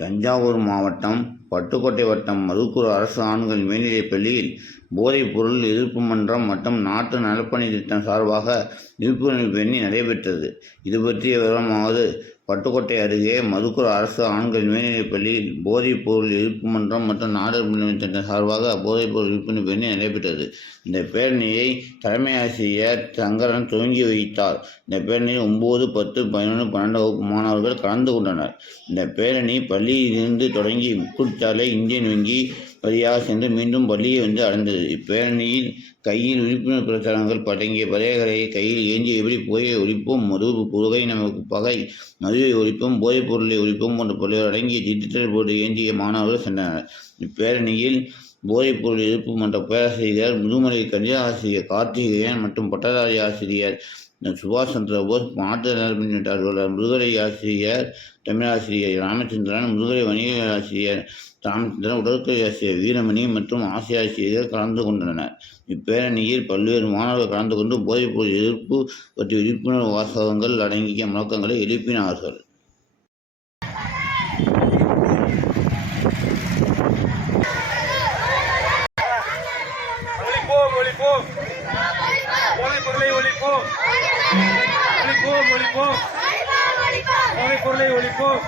தஞ்சாவூர் மாவட்டம் பட்டுக்கோட்டை வட்டம் மதுக்கூர் அரசு ஆண்கள் மேல்நிலைப் பள்ளியில் போதைப் பொருள் எதிர்ப்பு மன்றம் மற்றும் நாட்டு நலப்பணி திட்டம் சார்பாக விழிப்புணர்வு பேரணி நடைபெற்றது. இது பற்றிய விவரமாவது: பட்டுக்கோட்டை அருகே மதுக்கூர் அரசு ஆண்கள் மேல்நிலைப் பள்ளியில் போதைப் பொருள் எதிர்ப்பு மன்றம் மற்றும் நாடு நலப்பணி திட்டம் சார்பாக போதைப் பொருள் விழிப்புணர்வு பேரணி நடைபெற்றது. இந்த பேரணியை தலைமை ஆசிரியர் சங்கரன் துவங்கி வைத்தார். இந்த பேரணியில் 9, 10, 11, 12 வகுப்பு மாணவர்கள் கலந்து கொண்டனர். இந்த பேரணி பள்ளியிலிருந்து தொடங்கி முக்கூர்சாலை, இந்தியன் வங்கி வழியாக சென்று மீண்டும் பள்ளியை அடைந்தது. இப்பேரணியில் கையில் விழிப்புணர்வு பிரச்சாரங்கள் அடங்கிய பதாகைகளை கையில் ஏந்தியபடி புகையை ஒழிப்போம், மது புகை நமக்கு பகை, மதுவை ஒழிப்போம், போதைப் பொருளை ஒழிப்போம் போன்ற பல்வேறு அடங்கிய டிஜிட்டல் போர்டு ஏந்திய மாணவர்கள் சென்றனர். இப்பேரணியில் போதைப் பொருள் எதிர்ப்பு மன்ற பேராசிரியர் முதுமலை கணிதாசிரியர் கார்த்திகேயன் மற்றும் பட்டதாரி ஆசிரியர் சுபாஷ் சந்திர போஸ், மாட்டு நலப்பணி அலுவலர் முதுகலை ஆசிரியர் தமிழாசிரியர் ராமச்சந்திரன், முதுகலை வணிக ஆசிரியர் ராமச்சந்திரன், உடற்கல்வி ஆசிரியர் வீரமணி மற்றும் ஆசிரியர்கள் கலந்து கொண்டனர். இப்பேரணியில் பல்வேறு மாணவர்கள் கலந்து கொண்டு போதைப் பொருள் எதிர்ப்பு பற்றிய விழிப்புணர்வு வாசகங்கள் அடங்கிய முழக்கங்களை எழுப்பினார்கள். ஒழிப்போம், போதைப் பொருளை ஒழிப்போம்.